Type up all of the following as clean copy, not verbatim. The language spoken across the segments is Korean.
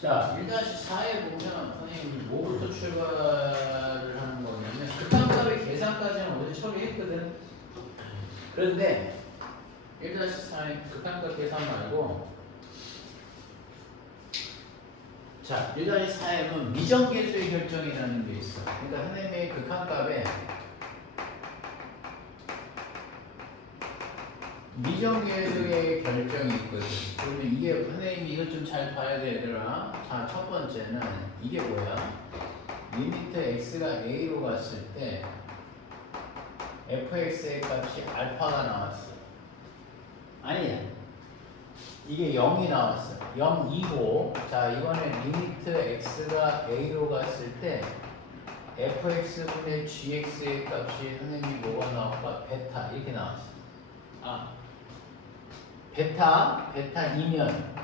자, 1-4에 보면 선생님이 뭐부터 출발을 하는 거냐면 극한값의 계산까지는 어제 처리했거든. 그런데 1-4의 극한값 계산 말고 자, 1-4에는 미정계수의 결정이라는 게 있어. 그러니까 선생님의 극한값에 미정계수의 결정이 있거든. 그러면 이게 선생님이 이거 좀 잘 봐야 돼 얘들아. 자, 첫 번째는 이게 뭐야? 리미트 x가 a로 갔을 때 fx의 값이 알파가 나왔어. 아니야. 이게 0이 나왔어. 0, 2고 자 이번에 리미트 x가 a로 갔을 때 fx분의 gx의 값이 선생님이 뭐가 나올까? 베타 이렇게 나왔어. 아 베타이면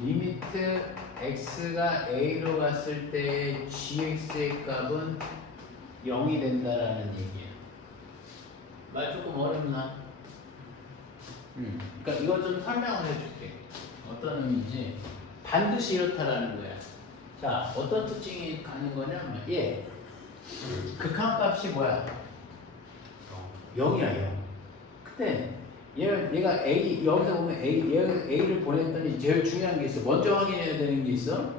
리미트 x가 a로 갔을 때 gx의 값은 0이 된다라는 얘기야. 말 조금 어렵나? 그러니까 이거 좀 설명을 해줄게. 어떤 의미인지 반드시 이렇다라는 거야. 자, 어떤 특징이 가는 거냐면 극한값이 뭐야? 0이야 0. 근데 얘가 A 여기서 보면 얘가 A를 보냈더니 제일 중요한 게 있어. 먼저 확인해야 되는 게 있어.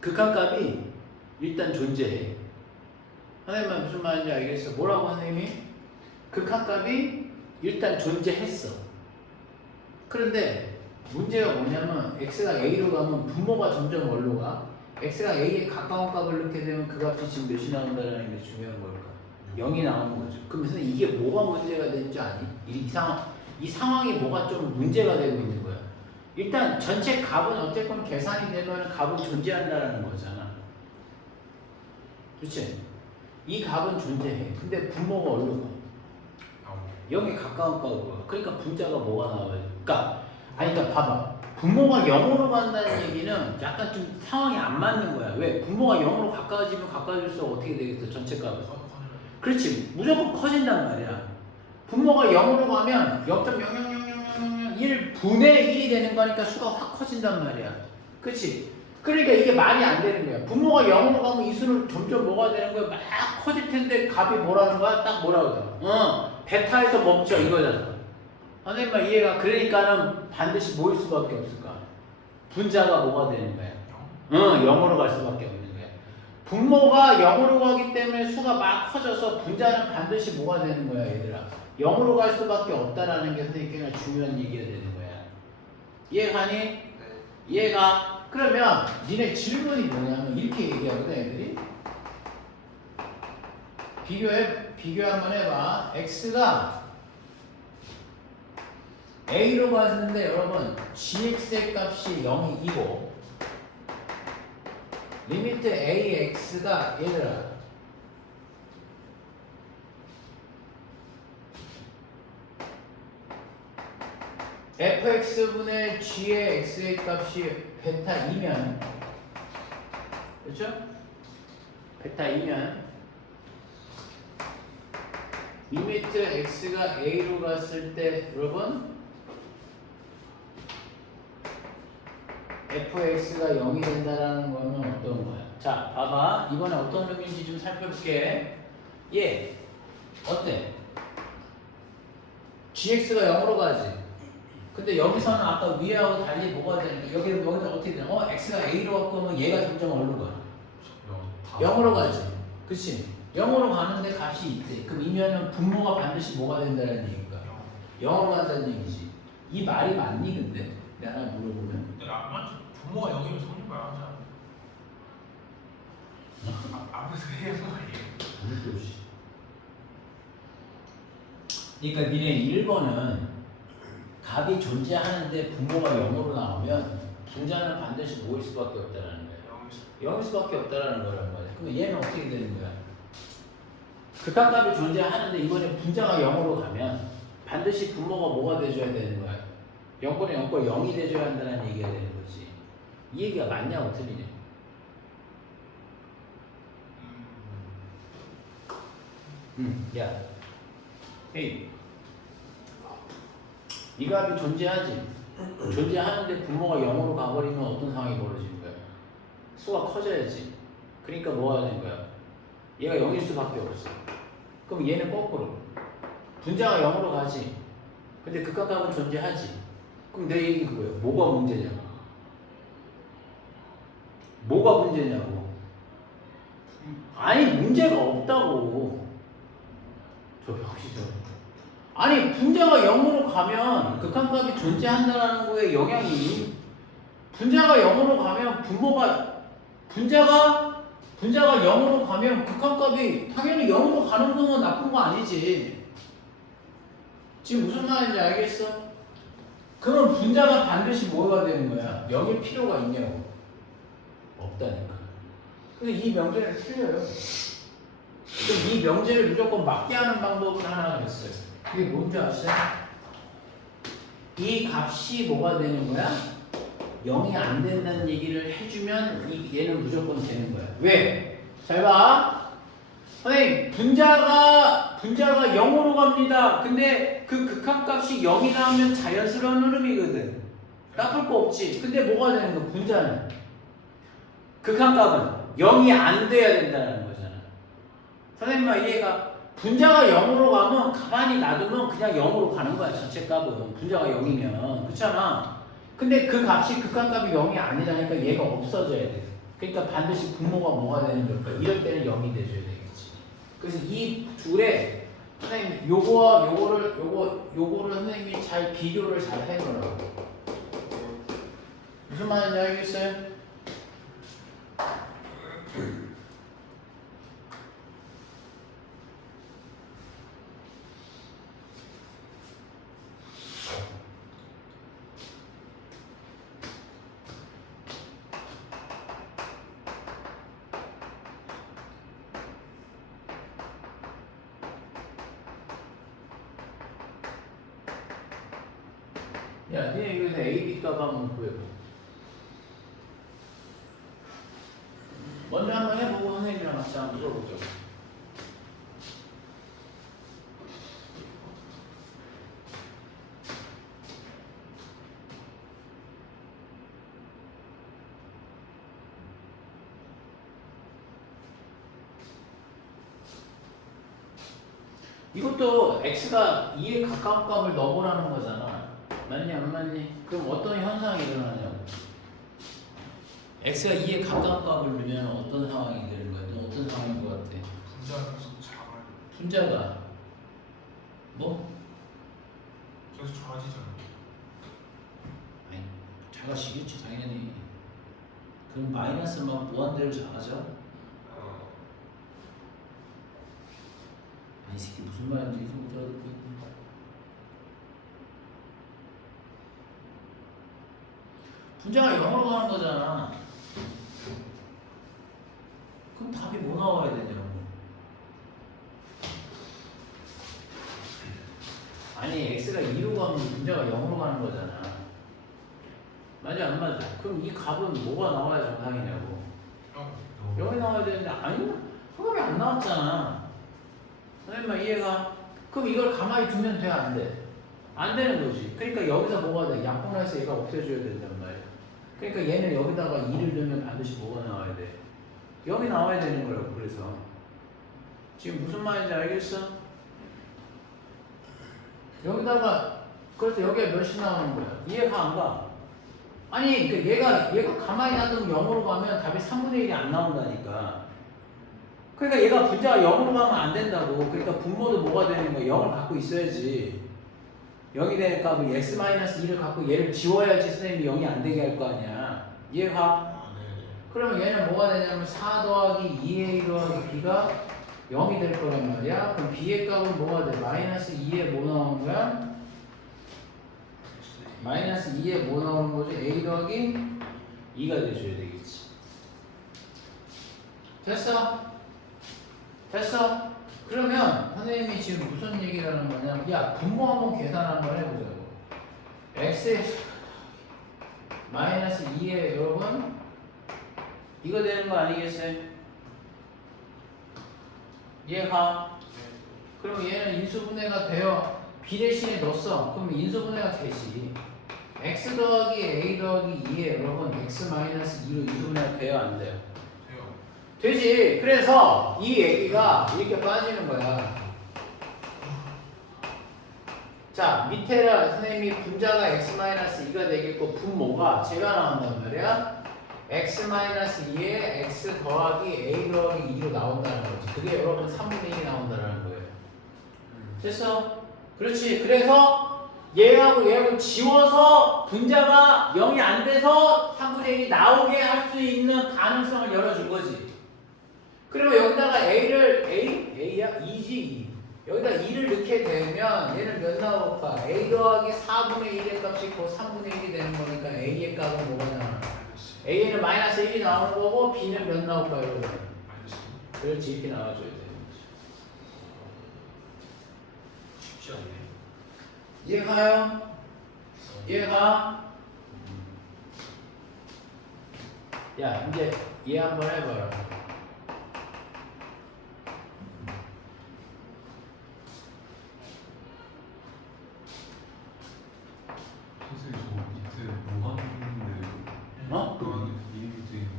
극한값이 일단 존재해. 선생님은 무슨 말인지 알겠어? 뭐라고 선생님이? 극한값이 일단 존재했어. 그런데 문제가 뭐냐면 x가 a로 가면 분모가 점점 어디로 가? x가 a에 가까운 값을 넣게 되면 그 값이 지금 몇이 나온다는 게 중요한 걸까? 0이 나오는 거죠. 그러면서 이게 뭐가 문제가 되는지 아니? 이 상황이 뭐가 좀 문제가 되고 있는 거야. 일단 전체 값은 어쨌건 계산이 되면 값은 존재한다는 거잖아. 그렇지? 이 값은 존재해. 근데 분모가 어디로 가? 0에 가까운 값으로. 그러니까 분자가 뭐가 나와요? 그러니까 봐봐. 분모가 0으로 간다는 얘기는 약간 좀 상황이 안 맞는 거야. 왜? 분모가 0으로 가까워지면 가까워질수록 어떻게 되겠어? 전체 값은. 그렇지. 무조건 커진단 말이야. 분모가 0으로 가면 0.00001 분의 1이 되는 거니까 수가 확 커진단 말이야. 그렇지? 그러니까 이게 말이 안 되는 거야. 분모가 0으로 가면 이 수는 점점 뭐가 되는 거야? 막 커질 텐데 값이 뭐라는 거야? 딱 뭐라고 하더라. 베타에서 멈춰 이거잖아. 선생님 말 이해가? 그러니까는 반드시 뭐일 수밖에 없을까? 분자가 뭐가 되는 거야? 0으로 갈 수밖에 없는 거야. 분모가 0으로 가기 때문에 수가 막 커져서 분자는 반드시 뭐가 되는 거야 얘들아? 0으로 갈 수밖에 없다라는 게 선생님께 중요한 얘기가 되는 거야. 이해가니? 네. 이해가? 그러면 니네 질문이 뭐냐면 이렇게 얘기하거든 애들이. 비교 한번 해봐. x가 a로 갔는데 여러분 gx의 값이 0이고 리미트 ax가 얘들아 fx분의 g의 x의 값이 베타이면 그렇죠? 베타이면 리미트 x가 a로 갔을 때 여러분 fx가 0이 된다라는 거는 어떤 거야? 자, 봐봐. 이번에 어떤 의미인지 좀 살펴볼게. 어때? gx가 0으로 가지. 근데 여기서는 아까 위하고 달리 뭐가 되니까 여기서 어떻게 되냐? x가 a로 갈 거면 얘가 점점 어디로 가? 0으로 가지. 그치? 0으로 가는데 값이 있대. 그럼 이면은 분모가 반드시 뭐가 된다는 얘기인가? 0으로 간다는 얘기지. 이 말이 맞니 근데? 내가 하나 물어보면. 근데 안 맞죠? 부모가 여기면 성립을 안 하잖아. 앞에서 해야 하는 거 아니에요? 그러니까 니네 1번은 값이 존재하는데 분모가 0으로 나오면 분자는 반드시 뭐일 수밖에 없다는 거예요. 0일 수밖에 없다는 거란 말이야. 그럼 얘는 어떻게 되는 거야? 극한값이 존재하는데 이번에 분자가 0으로 가면 반드시 분모가 뭐가 돼줘야 되는 거야? 0분의 0꼴 0이 돼줘야 한다는 얘기가 되는 거지. 이 얘기가 맞냐고 틀리냐? 야, 헤이, 이 값이 존재하지. 존재하는데 분모가 0으로 가버리면 어떤 상황이 벌어지는 거야? 수가 커져야지. 그러니까 뭐 하는 거야? 얘가 0일 수밖에 없어. 그럼 얘는 거꾸로. 분자가 0으로 가지. 근데 극한값은 존재하지. 그럼 내 얘기 그거예요. 뭐가 문제냐고. 뭐가 문제냐고. 아니 문제가 없다고. 저 혹시 저 아니 분자가 0으로 가면 극한값이 존재한다는 거에 영향이 분자가 0으로 가면 분자가 0으로 가면 극한값이 당연히 0으로 가는 건 나쁜 거 아니지. 지금 무슨 말인지 알겠어? 그럼 분자가 반드시 뭐가 되는 거야? 0일 필요가 있냐고. 없다니까. 근데 이 명제는 틀려요. 그럼 이 명제를 무조건 맞게 하는 방법은 하나가 있어요. 그게 뭔지 아시죠? 이 값이 뭐가 되는 거야? 0이 안 된다는 얘기를 해주면 얘는 무조건 되는 거야. 왜? 잘 봐. 선생님, 분자가 0으로 갑니다. 근데 그 극한값이 0이 나오면 자연스러운 흐름이거든. 나쁠 거 없지. 근데 뭐가 되는 거야? 분자는. 극한값은 0이 안 돼야 된다는 거잖아. 선생님 말 이해가? 분자가 0으로 가면 가만히 놔두면 그냥 0으로 가는 거야. 전체 값은. 분자가 0이면. 그렇잖아. 근데 그 값이 극한값이 0이 아니라니까 얘가 없어져야 돼. 그러니까 반드시 분모가 뭐가 되는 걸까? 이럴 때는 0이 돼줘야 되겠지. 그래서 이 둘에 선생님 요거와 요거를 선생님이 잘 비교를 잘 해보라고. 무슨 말인지 알겠어요? 야, 니네 여기서 A, B 값 한번 구해봐. 먼저 한번 해보고 선생님이랑 같이 한번 물어보죠. 이것도 x가 2에 가까운 값을 넣어보라는 거잖아. 맞니 안 맞니? 그럼 어떤 현상이 일어나냐고. x가 2에 가까운 값을 넣으면 어떤 상황이 되는 거야? 너 어떤 상황인 것 같아? 분자가 계속 작아요. 분자가 뭐? 계속 좋아지잖아. 아니 작아지겠지 당연히. 그럼 마이너스만 무한대로 작아져? 아니 이 새끼 무슨 말인지 좀 못 알아듣고 있는 거야. 분자가 0으로 가는 거잖아. 그럼 답이 뭐 나와야 되냐고. 아니 x가 2로 가면 분자가 0으로 가는 거잖아. 맞아 안 맞아? 그럼 이 값은 뭐가 나와야 정상이냐고. 0이 나와야 되는데 아니 값이 안 나왔잖아. 선생님 이해가? 그럼 이걸 가만히 두면 돼 안 돼? 안 되는 거지. 그러니까 여기서 뭐가 돼? 약분해서 얘가 없애줘야 된단 말이야. 그러니까 얘는 여기다가 2를 넣으면 반드시 뭐가 나와야 돼? 0이 나와야 되는 거라고. 그래서 지금 무슨 말인지 알겠어? 여기다가 그래서 여기에 몇이 나오는 거야? 이해가 안 가? 아니 그러니까 얘가 가만히 놔두면 0으로 가면 답이 3분의 1이 안 나온다니까. 그러니까 얘가 분자가 0으로 가면 안 된다고. 그러니까 분모도 뭐가 되는 거야? 0을 갖고 있어야지. 0이 되는 값을 x-2를 갖고 얘를 지워야지 선생님이 0이 안 되게 할 거 아니야. 이해가? 그러면 얘는 뭐가 되냐면 4 더하기 2a 더하기 b가 0이 될 거란 말이야. 그럼 b의 값은 뭐가 돼? 마이너스 2에 뭐 나오는 거야? 마이너스 2에 뭐 나오는 거지? a 더하기 2가 돼줘야 되겠지. 됐어? 됐어? 그러면 선생님이 지금 무슨 얘기를 하는 거냐면 야 분모 한번 계산 한번 해보자고. x 마이너스 2에 여러분 이거 되는 거 아니겠어요? 얘가 그럼 얘는 인수분해가 돼요. b 대신에 넣었어. 그럼 인수분해가 되지. x 더하기 a 더하기 2에 여러분 x 마이너스 2로 이분할 돼요 안 돼요? 돼요. 되지. 그래서 이 얘기가 이렇게 빠지는 거야. 자 밑에라 선생님이 분자가 x 마이너스 2가 되겠고 분모가 제가 나온단 말이야. x 마이너스 2에 x 더하기 a 더하기 2로 나온다는 거지. 그게 여러분 3분의 1이 나온다는 거예요. 됐어? 그렇지. 그래서 얘하고 얘하고 지워서 분자가 0이 안 돼서 3분의 1이 나오게 할 수 있는 가능성을 열어준 거지. 그리고 여기다가 A야? 2지. 여기다 2를 넣게 되면 얘는 몇 나올까? A 더하기 4분의 1의 값이 곧 3분의 1이 되는 거니까 A의 값은 뭐가 나와? A는 마이너스 1이 나오는 거고 B는 몇 나올까 여러분? 그렇지. 이렇게 나와줘야 돼. 쉽지 않네. 이해가요? 이해가? 야 이제 이해 한번 해봐라. 선생님 저 밑에 무한 있는데 어? 그 안에 이 밑에 있는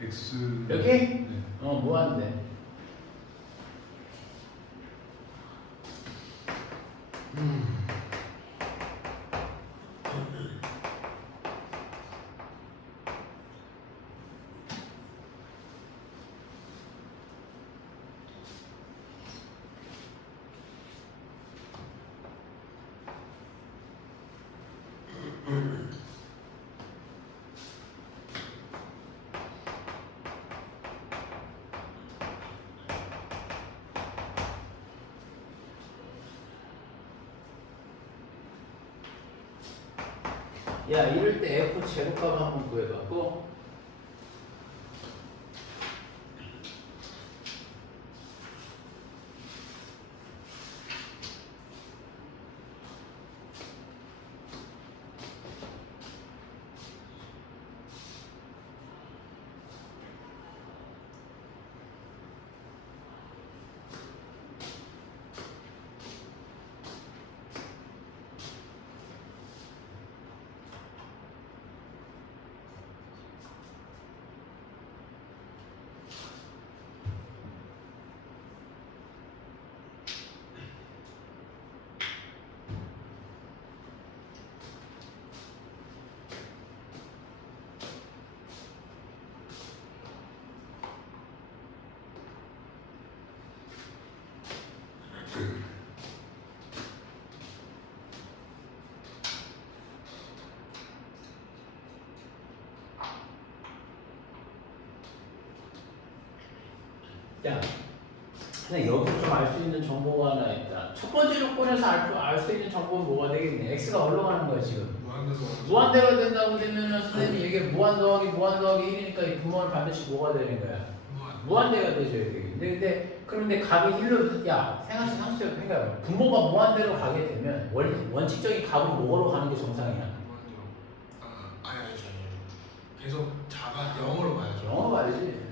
X 여기? 네. 뭐한데? 야 이럴 때 F 제곱값 한번 구해갖고 야, 근데 여기서 좀 알 수 있는 정보가 하나 있다. 첫 번째 조건에서 알 수 있는 정보는 뭐가 되겠네? x가 올라가는 거야 지금. 무한대가 된다고 되면은 선생님이 이게 무한 더하기 1이니까 이 분모는 반드시 뭐가 되는 거야? 무한대가 되죠 이게. 근데 그런데 값이 1로 상식적으로 생각해봐. 분모가 무한대로 가게 되면 원칙적인 값은 뭐로 가는 게 정상이야? 아니죠. 계속 자가 0으로 가야죠. 0으로 가야지.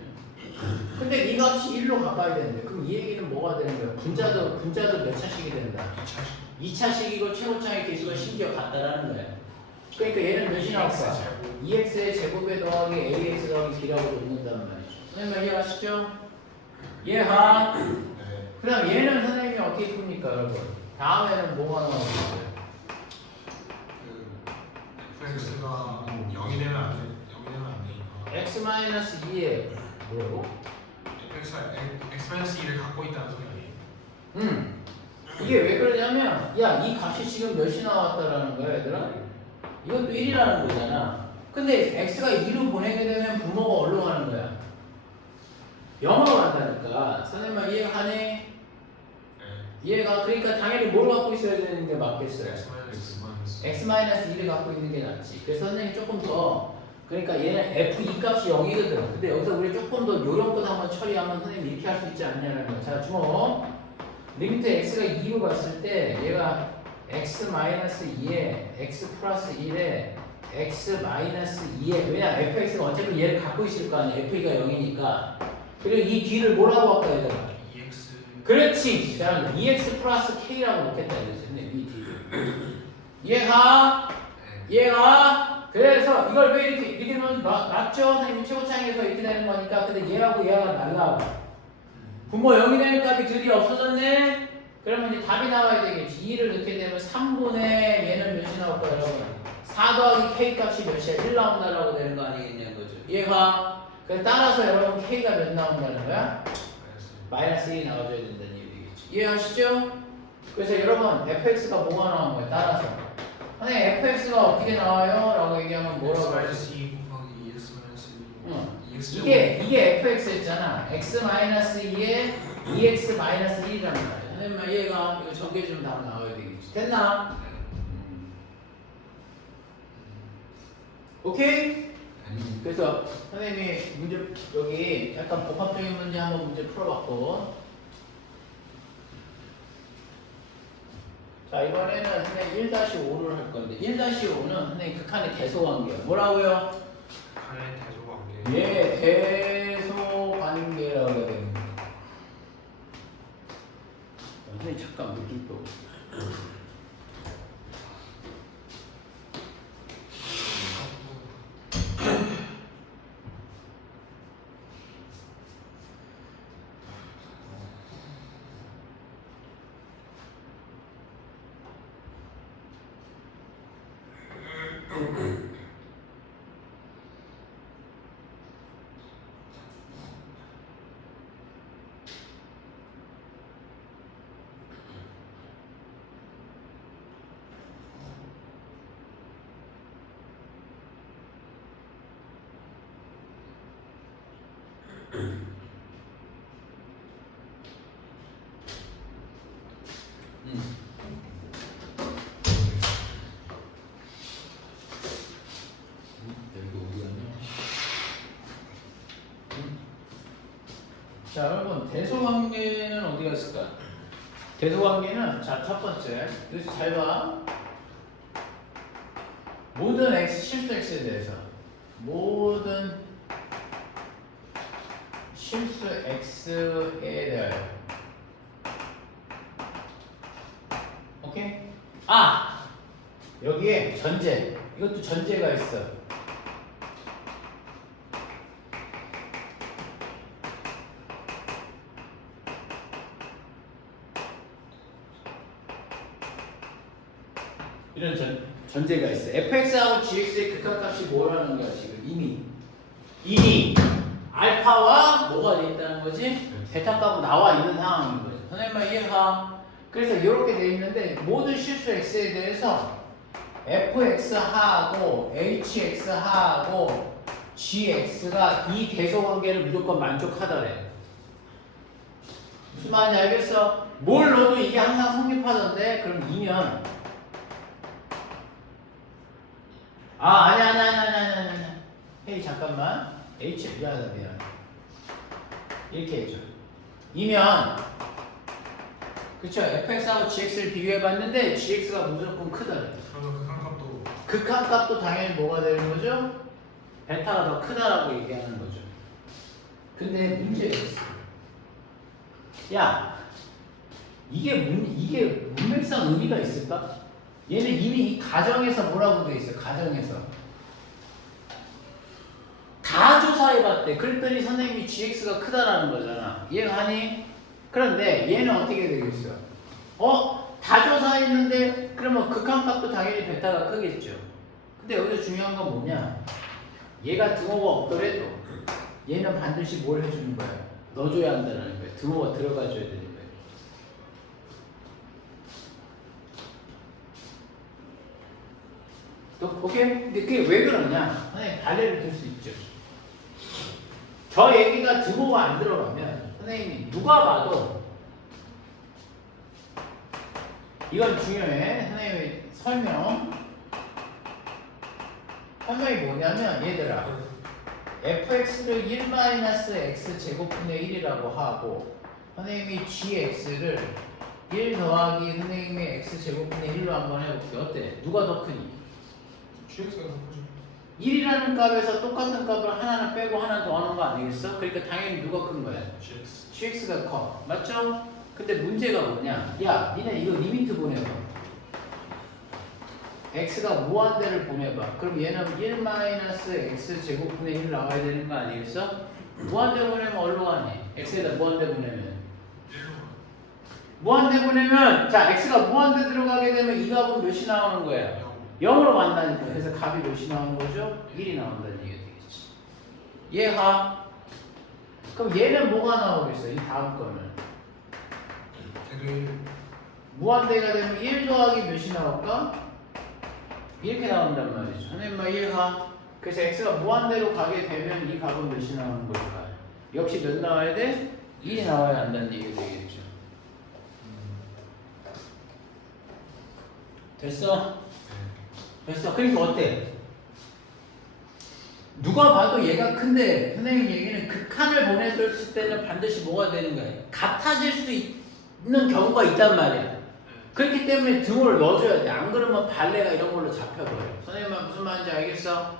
근데 이 값이 1로 가까이 되는데 그럼 이 얘기는 뭐가 되는 거야? 분자도 몇 차식이 된다? 2차식이고 최고차의 개수가 심지어 같다라는 거야. 그러니까 얘는 몇이 나올까? 2x의 제곱에 더하기 ax 더하기 b라고 놓는단 말이죠. 선생님 이해하시죠? 이해하? 네. 그 다음 얘는 선생님이 어떻게 풉니까 여러분? 다음에는 뭐가 나오겠어요? 그 fx가 0이 되면 안 되니까. x-2에 뭐라고? fx가 x-2를 갖고 있다는 소리 아니에요? 이게 왜 그러냐면 이 값이 지금 몇이 나왔다라는 거야 얘들아? 이것도 1이라는 거잖아. 근데 x가 2로 보내게 되면 분모가 어디로 가는 거야? 0으로 간다니까. 선생님 이해가네? 네. 이해가. 그러니까 당연히 뭘 갖고 있어야 되는 게 맞겠어요? x-2를 갖고 있는 게 낫지. 그래서 선생님이 조금 더 그러니까 얘는 f2 값이 0이거든. 근데 여기서 우리 조금 더 요령껏 한번 처리하면 선생님 이렇게 할 수 있지 않냐는 거야. 자 주목. 리미트 x가 2로 갔을 때 얘가 x-2에 x 플러스 1에 x-2에 왜냐 fx가 어차피 얘를 갖고 있을 거 아니야. f가 0이니까. 그리고 이 뒤를 뭐라고 할까 얘들아? EX. 그렇지. 자 2x 플러스 k라고 놓겠다 이거지. 근데 이 뒤를 이해가? 네. 얘가 그래서 이걸 왜 이렇게 놓으면 맞죠? 선생님이 최고차항에서 이렇게 되는 거니까. 근데 얘하고 얘가 달라. 분모 0이 되는 값이 드디어 없어졌네? 그러면 이제 답이 나와야 되겠지. 2를 넣게 되면 3분의 얘는 몇이 나올 거야, 여러분? 4 더하기 k 값이 몇이야? 1 나온다라고 되는 거 아니겠냐는 거죠. 얘가 그래 따라서 여러분 k가 몇 나온다는 거야? 마이너스 1이 나와줘야 된다는 얘기겠지. 이해하시죠? 그래서 여러분 fx가 뭐가 나온 거야? 따라서 아니 fx가 어떻게 나와요? 라고 얘기하면 뭐라고 할 수 있어? 2 곱하기 2x 마이너스 1 응. 2x 이게 fx였잖아. x-2에 2x-1이라는 말이야. 선생님 얘가 이거 전개해주면 답 나와야 되겠지. 됐나? 오케이? 그래서 선생님이 문제 여기 약간 복합적인 문제 한번 문제 풀어봤고, 자 이번에는 선생님 1-5를 할 건데 1-5는 선생님 극한의 대소관계야. 뭐라고요? 간의 대소관계. 예, 대소관계라고 해야 됩니다. 선생님 잠깐 물좀 또. 자 여러분 대소관계는 어디가 있을까? 대소관계는 자 첫 번째 그래서 잘 봐. 모든 x 실수 x에 대해서 모든 실수 x에 대하여 오케이? 아! 여기에 전제 이것도 전제가 있어. 이런 전제가 있어. fx하고 gx의 극한값이 뭐라는 거야 지금 이미 알파와 뭐가 돼 있다는 거지? 베타값 나와 있는 상황인 거죠. 선생님만 이해가? 그래서 이렇게 돼 있는데 모든 실수 x에 대해서 fx하고 hx하고 gx가 이 대소관계를 무조건 만족하더래. 무슨 말인지 알겠어? 뭘 넣어도 이게 항상 성립하던데 그럼 2면 아니야. 헤이 잠깐만. H 미안하다. 이렇게 해줘. 이면 그쵸? fx하고 gx를 비교해봤는데 gx가 무조건 크다래. 그러면 극한값도 극한값도 당연히 뭐가 되는 거죠? 베타가 더 크다라고 얘기하는 거죠. 근데 문제가 있어. 야, 이게 문맥상 의미가 있을까? 얘는 이미 이 가정에서 뭐라고 돼 있어? 가정에서 다 조사해봤대. 그랬더니 선생님이 gx가 크다라는 거잖아. 이해가니? 그런데 얘는 어떻게 되겠어? 다 조사했는데 그러면 극한값도 당연히 베타가 크겠죠. 근데 여기서 중요한 건 뭐냐? 얘가 등호가 없더라도 얘는 반드시 뭘 해주는 거야? 넣어줘야 한다는 거야. 등호가 들어가줘야 되는 거야. 오케이? 근데 그게 왜 그러냐? 선생님 발레를 들 수 있죠. 저 얘기가 등호가 안 들어가면 선생님이 누가 봐도 이건 중요해. 선생님의 설명이 뭐냐면 얘들아 fx를 1-x 제곱분의 1이라고 하고 선생님이 gx를 1 더하기 선생님의 x 제곱분의 1로 한번 해볼게. 어때? 누가 더 크니? GX가 더 크죠. 1이라는 값에서 똑같은 값을 하나는 빼고 하나 더하는 거 아니겠어? 그러니까 당연히 누가 큰 거야? GX. gx가 커. 맞죠? 근데 문제가 뭐냐? 야, 니네 이거 리미트 보내봐. x가 무한대를 보내봐. 그럼 얘는 1 마이너스 x 제곱분의 1 나와야 되는 거 아니겠어? 무한대 보내면 어디로 가니? x에다 무한대 보내면. 무한대 보내면 자 x가 무한대 들어가게 되면 이 값은 몇이 나오는 거야? 0으로 간다니까. 그래서 값이 몇이 나오는 거죠? 1이 나온다는 얘기가 되겠지. 얘가 그럼 얘는 뭐가 나오겠어? 이 다음 거는 걔를 무한대가 되면 1 더하기 몇이 나올까? 이렇게 나온단 말이죠. 선생님 말 이해가? 그래서 x가 무한대로 가게 되면 이 값은 몇이 나오는 걸까? 역시 몇 나와야 돼? 1이 나와야 한다는 얘기가 되겠죠. 됐어? 됐어. 그러니까 어때? 누가 봐도 얘가 큰데 선생님 얘기는 극한을 보냈을 때는 반드시 뭐가 되는 거야? 같아질 수 있는 경우가 있단 말이야. 그렇기 때문에 등호를 넣어줘야 돼. 안 그러면 발레가 이런 걸로 잡혀버려. 선생님은 무슨 말인지 알겠어?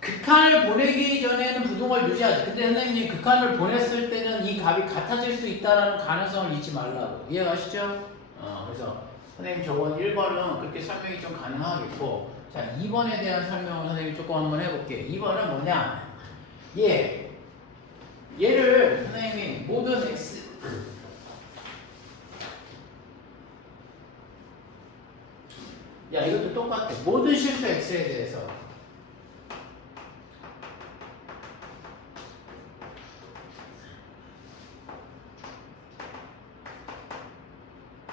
극한을 보내기 전에는 부동을 유지하지. 근데 선생님이 극한을 보냈을 때는 이 값이 같아질 수 있다는 가능성을 잊지 말라고. 이해가시죠? 그래서 선생님 저번 1번은 그렇게 설명이 좀 가능하겠고, 자 2번에 대한 설명을 선생님이 조금 한번 해볼게. 2번은 뭐냐? 얘를 선생님이 모든 x 야 이것도 똑같아. 모든 실수 x에 대해서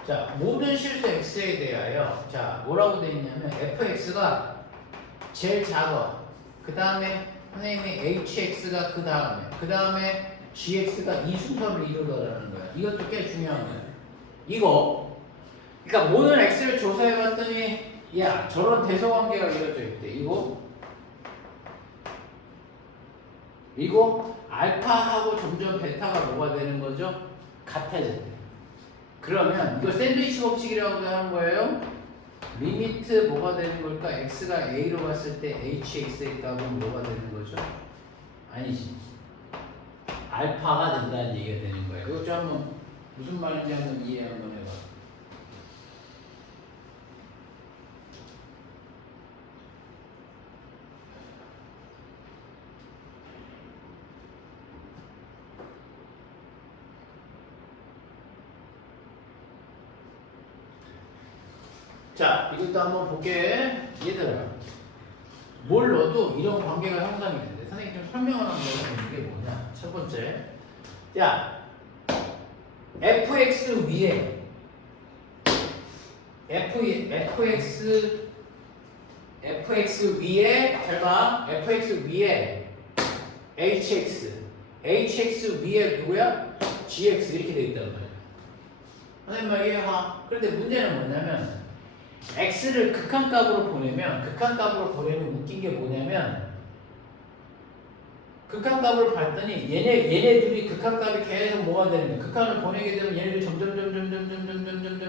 자 모든 실수 x에 대하여 자 뭐라고 돼 있냐면 fx가 제일 작아. 그 다음에 선생님이 hx가 그 다음에 gx가 이 순서를 이루더라는 거야. 이것도 꽤 중요한 거야. 이거 그러니까 모든 x를 조사해봤더니 야 저런 대소관계가 이루어져 있대. 이거 알파하고 점점 베타가 뭐가 되는 거죠? 같아진대. 그러면 이거 샌드위치 법칙이라고 하는 거예요. 리미트 뭐가 되는 걸까? x가 a로 갔을 때 hx의 값은 뭐가 되는 거죠? 아니지. 알파가 된다는 얘기가 되는 거예요. 이거 좀 한번 무슨 말인지 한번 이해 한번 해봐. 자, 이것도 한번 볼게. 얘들아, 뭘 넣어도 이런 관계가 형성이 된대. 선생님 좀 설명을 한번 해보면 이게 뭐냐. 첫 번째, 야, fx 위에 fx 위에 잘 봐. fx 위에 hx 위에 누구야? gx 이렇게 돼 있단 말이야. 선생님 말 이해하? 그런데 문제는 뭐냐면 x를 극한값으로 보내면 웃긴 게 뭐냐면 극한값으로 봤더니 얘네 둘이 극한값이 계속 뭐가 되는 거야. 극한을 보내게 되면 얘네들이 점점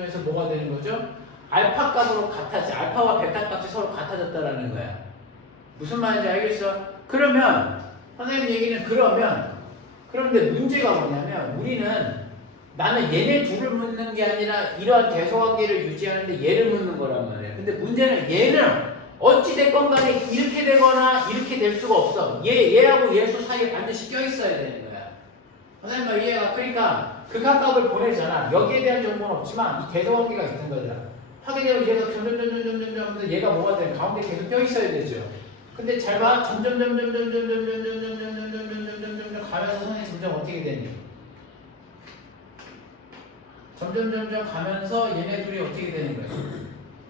해서 뭐가 되는 거죠? 알파 값으로 같아지. 알파와 베타 값이 서로 같아졌다라는 거야. 무슨 말인지 알겠어? 그러면 선생님 얘기는 그런데 문제가 뭐냐면 우리는 나는 얘네 둘을 묻는 게 아니라 이러한 대소관계를 유지하는데 얘를 묻는 거란 말이야. 근데 문제는 얘는 어찌 됐건 간에 이렇게 되거나 이렇게 될 수가 없어. 얘하고 얘수 사이에 반드시 껴있어야 되는 거야. 선생님 말 이해가? 그러니까 극한값을 보내잖아. 여기에 대한 정보는 없지만 이 대소관계가 있는 거잖아. 하게 되면 얘가 점점 하면서 얘가 뭐가 되는 가운데 계속 껴있어야 되죠. 근데 잘 봐. 점점 가면서 선생님 점점 어떻게 되니? 점점 가면서 얘네 둘이 어떻게 되는 거야?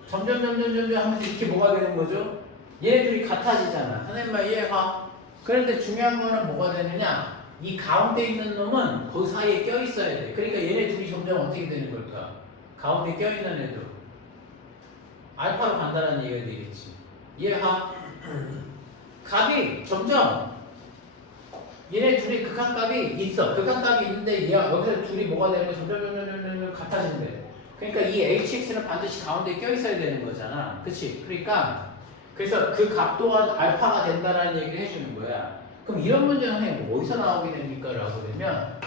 점점 하면서 이렇게 뭐가 되는 거죠? 얘네 둘이 같아지잖아. 선생님 말 이해가? 그런데 중요한 거는 뭐가 되느냐? 이 가운데 있는 놈은 그 사이에 껴있어야 돼. 그러니까 얘네 둘이 점점 어떻게 되는 걸까? 가운데 껴있는 애도 알파로 간다는 얘기가 되겠지. 이해가? 값이 점점 얘네 둘이 극한값이 있어. 극한값이 있는데 얘가 여기서 둘이 뭐가 되는 거 점점 같아진대. 그러니까 이 hx는 반드시 가운데 껴있어야 되는 거잖아. 그치? 그러니까 그래서 그 값 또한 알파가 된다라는 얘기를 해주는 거야. 그럼 이런 문제는 선생님 어디서 나오게 됩니까? 라고 되면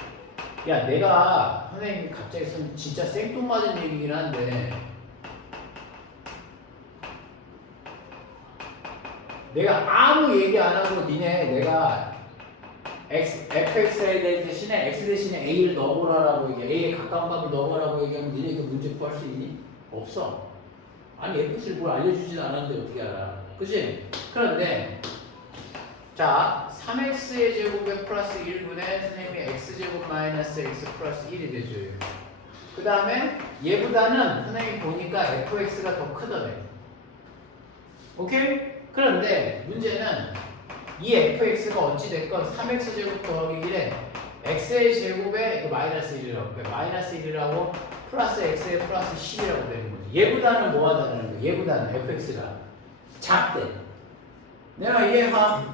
야 내가 선생님이 갑자기 진짜 생뚱맞은 얘기긴 한데 내가 아무 얘기 안 하고 니네 내가 fx에 대신에 x 대신에 a를 넣어보라라고 얘기해. a에 가까운 값을 넣어보라고 얘기하면 니네 그 문제 구할 수 있니? 없어. 아니 fx를 뭘 알려주지도 않았는데 어떻게 알아? 그치? 그런데 자 3x의 제곱에 플러스 1분의 선생님이 x제곱 마이너스 x 플러스 1이 되죠. 그 다음에 얘보다는 선생님이 보니까 fx가 더 크더래. 오케이? 그런데 문제는 이 fx가 어찌됐건 3x 제곱 더하기 1에 x의 제곱에 이거 마이너스 1이라고 마이너스 1이라고 플러스 x의 플러스 10이라고 되는 거지. 얘보다는 뭐하다는 거야? 얘보다는 fx가 작대. 내가 이해가?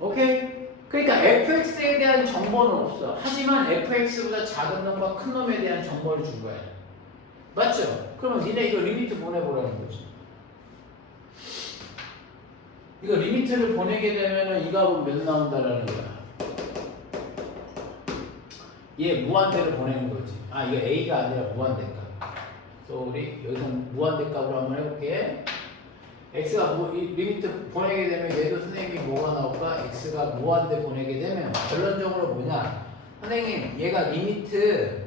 오케이? 그러니까 fx에 대한 정보는 없어. 하지만 fx보다 작은 놈과 큰 놈에 대한 정보를 준 거야. 맞죠? 그러면 니네 이거 리미트 보내보라는 거지. 이거 리미트를 보내게 되면은 이 값은 몇 나온다라는 거야. 얘 무한대를 보내는 거지. 아 이거 a가 아니라 무한대값. 그래서 우리 여기서 무한대값으로 한번 해볼게. x가 리미트 보내게 되면 얘도 선생님이 뭐가 나올까? x가 무한대 보내게 되면 결론적으로 뭐냐? 선생님 얘가 리미트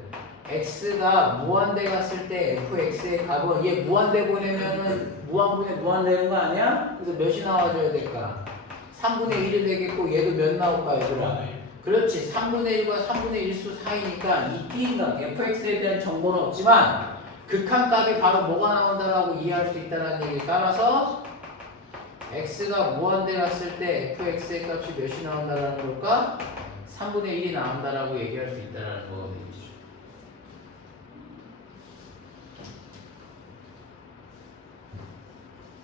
x가 무한대 갔을 때 fx의 값은 얘 무한대 보내면은 무한분의 무한되는 거 아니야? 그래서 몇이 나와줘야 될까? 3분의 1이 되겠고 얘도 몇 나올까 얘들아? 그렇지 3분의 1과 3분의 1수 사이니까 이 T인각 fx에 대한 정보는 없지만 극한값이 바로 뭐가 나온다라고 이해할 수 있다는 얘기에 따라서 x가 무한대 갔을 때 fx의 값이 몇이 나온다라는 걸까? 3분의 1이 나온다라고 얘기할 수 있다는 거거든요.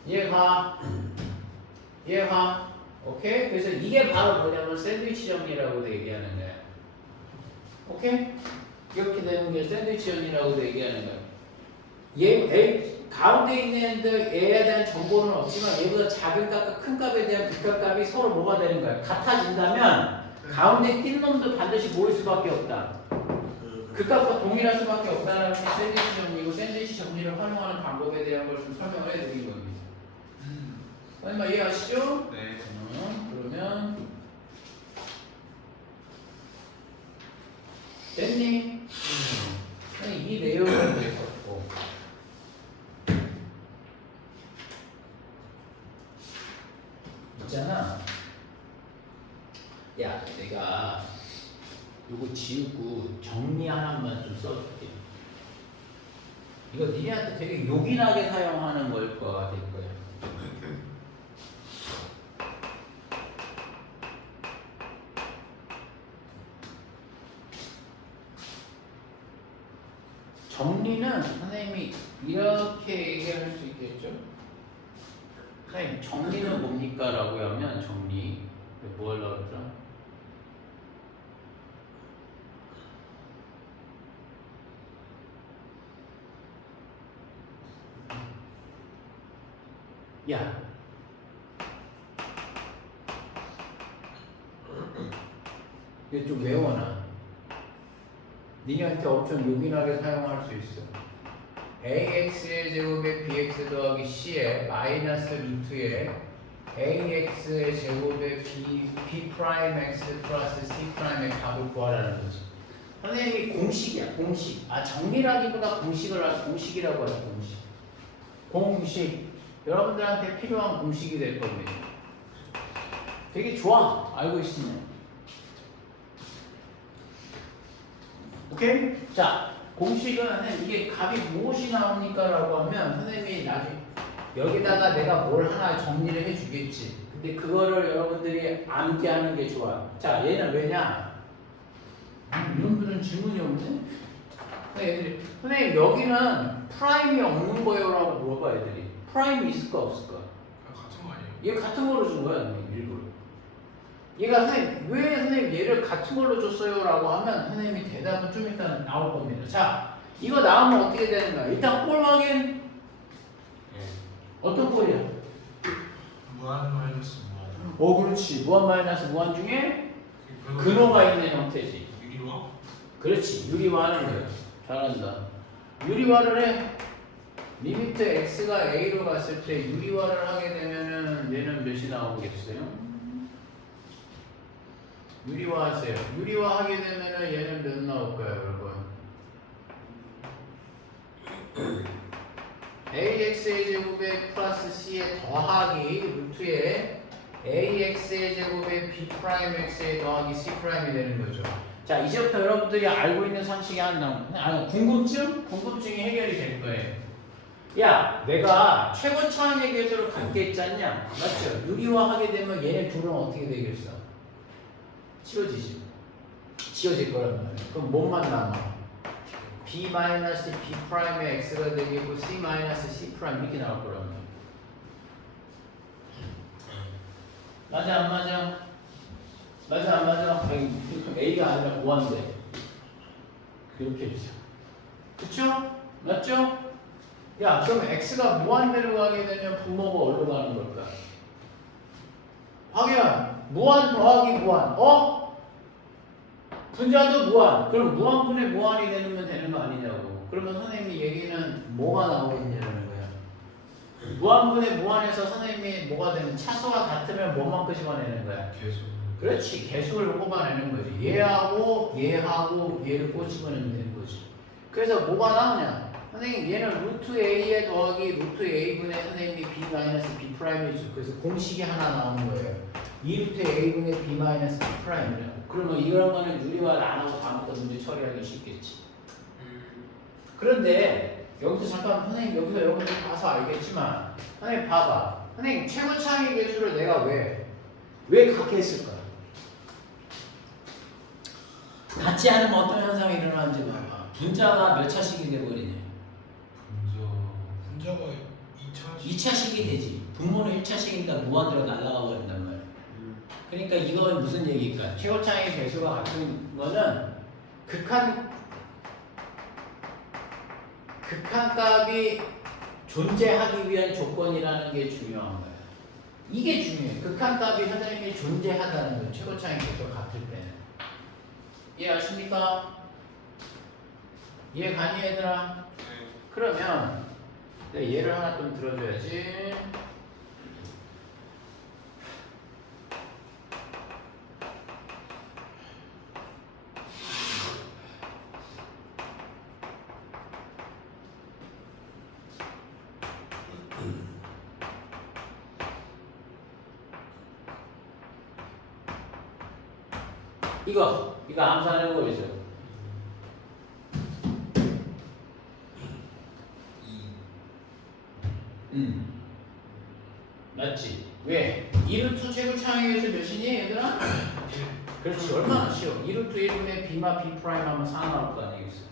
이해가? 이해가? 오케이? 그래서 이게 바로 뭐냐면 샌드위치 정리라고도 얘기하는 거야. 오케이? 이렇게 되는 게 샌드위치 정리라고도 얘기하는 거야. 가운데 있는 애에 대한 정보는 없지만 얘보다 작은 값과 큰 값에 대한 극값값이 서로 뭐가 되는 거야? 같아진다면 가운데 낀 놈도 반드시 모일 수밖에 없다. 극값과 동일할 수밖에 없다는 게 샌드위치 정리고 샌드위치 정리를 활용하는 방법에 대한 걸 좀 설명을 해드린 겁니다. 선생님 이해하시죠? 네. 그러면 됐니? 이 내용을 위해서고 있잖아. 야, 내가 요거 지우고 정리 하나만 좀 써줄게. 이거 니네한테 되게 요긴하게 사용하는 걸 거가 될 거야. 정리는 선생님이 이렇게 얘기할 수 있겠죠? 선생님 정리는 뭡니까? 라고 하면 정리 뭐 하려고 했더라? 야 이거 좀 외워놔. 니네한테 엄청 요긴하게 사용할 수 있어. ax의 제곱에 bx 더하기 c에 마이너스 루트에 ax의 제곱에 b 프라임 x 플러스 c 프라임의 값을 구하라는 거지. 선생님이 공식이야, 공식. 아 정리라기보다 공식이라고 하죠, 공식. 공식. 여러분들한테 필요한 공식이 될 겁니다. 되게 좋아, 알고 있으면. 오케이? 자, 공식은 이게 값이 무엇이 나오니까 라고 하면 선생님이 나중에 여기다가 내가 뭘 하나 정리를 해주겠지. 근데 그거를 여러분들이 암기하는 게 좋아. 자, 얘는 왜냐? 이런 분은 질문이 없네? 애들이 선생님 여기는 프라임이 없는 거예요 라고 물어봐 애들이. 프라임이 있을까 없을까? 같은 거 아니에요? 얘 같은 걸로 준 거야 일부러. 얘가 선생님 왜 선생님 얘를 같은 걸로 줬어요 라고 하면 선생님이 대답은 좀 이따 나올 겁니다. 자 이거 나오면 어떻게 되는 거야? 일단 꼴 확인. 어떤 꼴이야? 무한 마이너스 무한. 그렇지. 무한 마이너스 무한 중에 근호가 있는 형태지. 유리화? 그렇지. 유리화하는 거야. 잘한다. 유리화를 해. 리미트 x가 a로 갔을 때 유리화를 하게 되면은 얘는 몇이 나오겠어요? 유리화하세요. 유리화하게 되면은 얘는 몇 나올까요, 여러분? ax의 제곱에 플러스 c의 더하기 루트에 ax의 제곱에 b 프라임 x의 더하기 c 프라임이 되는 거죠. 자, 이제부터 여러분들이 알고 있는 상식이 하나 나옵니다. 궁금증이 해결이 될 거예요. 야, 내가 최고 차항의 계수를 갖게 했지 않냐? 맞죠? 유리화하게 되면 얘네 둘은 어떻게 되겠어? 치워지지. 지워질 거란 말이야. 그럼 뭐만 남아? b 마이너스 b 프라임의 x가 되겠고 c 마이너스 c 프라임 이렇게 나올 거란 말이야. 맞아 안 맞아? 맞아 안 맞아? 아니, a가 아니라 무한대. 이렇게 해주세요. 그쵸? 맞죠? 야, 그럼 x가 무한대로 가게 되면 분모가 어디로 가는 걸까? 확연! 무한 더하기 무한. 분자도 무한. 그럼 무한분의 무한이 되는 거 아니냐고. 그러면 선생님이 얘기는 뭐가 나오겠냐는 거야. 무한분의 무한에서 선생님이 뭐가 되는 차수가 같으면 뭐만 끄집어내는 거야. 계속. 그렇지. 개수를 뽑아내는 거지. 얘하고 얘를 꼬집어내면 되는 거지. 그래서 뭐가 나오냐? 선생님 얘는 루트 a에 더하기 루트 a분의 선생님이 b 마이너스 b 프라임이죠. 그래서 공식이 하나 나오는 거예요. 2루트 a분의 b 마이너스 b 프라임이라고. 그러면 이런 거는 유리화를 안 하고 다음부터 문제 처리하기 쉽겠지. 그런데 여기서 잠깐 선생님 여기서 여러분들 봐서 알겠지만 선생님 봐봐. 선생님 최고 차항의 계수를 내가 왜 갖게 했을까? 같지 않으면 어떤 현상이 일어나는지 봐봐. 분자가 몇 차식이 돼버리냐? 분자. 분자가 2차식이 되지. 분모는 1차식이니까 무한대로 날아가 버린단 말이야. 그러니까 이건 무슨 얘기일까? 최고차항의 배수가 같은 거는 극한값이 존재하기 위한 조건이라는 게 중요한 거야. 이게 중요해. 극한값이 선생님이 존재하다는 거. 최고차항의 배수가 같을 때는. 이해하십니까? 이해 가니 얘들아? 그러면 내가 예를 하나 좀 들어줘야지. 이거 암산해 보이죠? 맞지? 왜? 2루트 최고차항에 의해서 몇이니 얘들아? 그렇지. 얼마나 쉬워. 2루트 1분의 b마 b 프라임 하면 4 나올 거 아니겠어?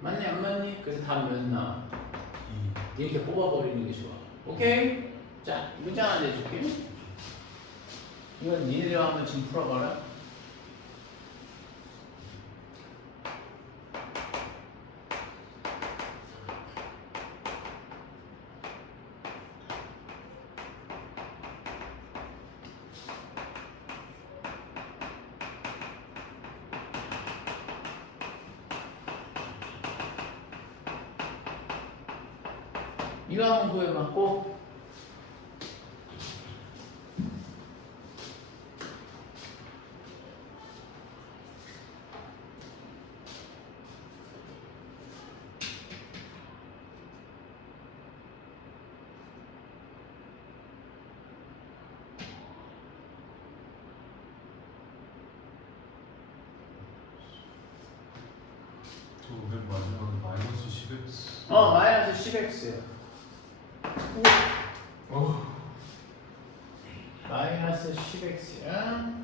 맞니 안 맞니? 그래서 답 몇 나? 2. 이렇게 뽑아버리는 게 좋아. 오케이? 자, 문장 하나 내줄게. 이건 니네들 한번 지금 풀어봐라. 이거 한번 구해봤고 저맨 마지막에 마이너스 10x. 마이너스 10x요. 마이너스 10x야.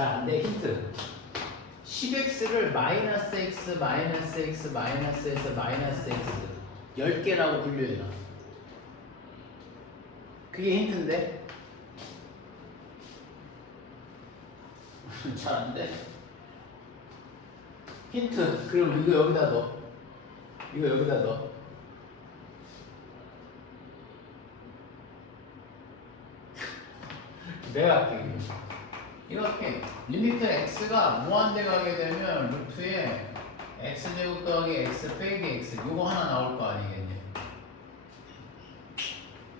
잘 안 돼. 힌트. 10x를 마이너스 x 마이너스 x 마이너스 x 마이너스 x 10개라고 분류해놔. 그게 힌트인데? 잘 안 돼. 힌트. 그럼 이거 여기다 넣어. 이거 여기다 넣어. 내가 할게. 이렇게 리미트 x가 무한대 가게 되면 루트에 x제곱 더하기 x 빼기 x 요거 하나 나올 거 아니겠니?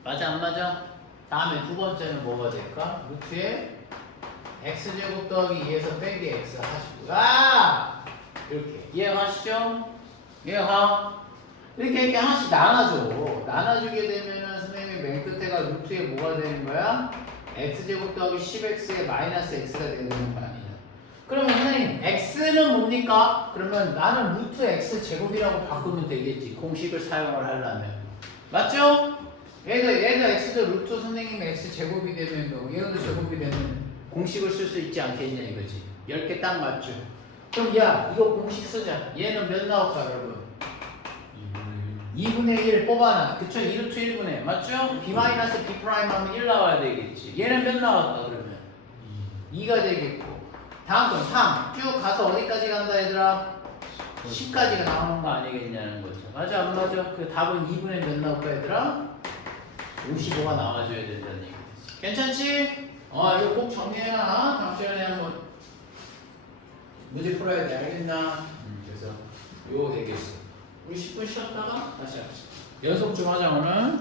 맞아 안 맞아? 다음에 두 번째는 뭐가 될까? 루트에 x제곱 더하기 2에서 빼기 x 하시고 이렇게 이해가시죠? 이해가? 이렇게 하나씩 나눠줘. 나눠주게 되면은 선생님이 맨 끝에가 루트에 뭐가 되는 거야? x제곱 더하기 10x에 마이너스 x가 되는 거 아니냐? 그러면 선생님 x는 뭡니까? 그러면 나는 루트 x 제곱이라고 바꾸면 되겠지. 공식을 사용을 하려면 맞죠? 얘가 x도 루트 선생님 x 제곱이 되면 얘도 제곱이 되면 공식을 쓸 수 있지 않겠냐 이거지. 10개 딱 맞죠? 그럼 야 이거 공식 쓰자. 얘는 몇 나올까 여러분? 2분의 1 뽑아놔. 그쵸? 2루트 1분의 맞죠? b 마이너스 b 프라임 하면 1 나와야 되겠지. 얘는 몇 나왔다 그러면? 2가 되겠고 다음 건 3. 쭉 가서 어디까지 간다 얘들아? 10까지가 나오는 거 아니겠냐는 거죠. 맞아 안 맞아? 그 답은 2분의 몇 나올까 얘들아? 55가 나와줘야 된다는 얘기지. 괜찮지? 이거 꼭 정리해놔. 다음 시간에 한번 문제 풀어야 돼. 알겠나? 그래서 요거 되겠어. 우리 10분 쉬었다가 다시 합시다. 연속 좀 하자 오늘.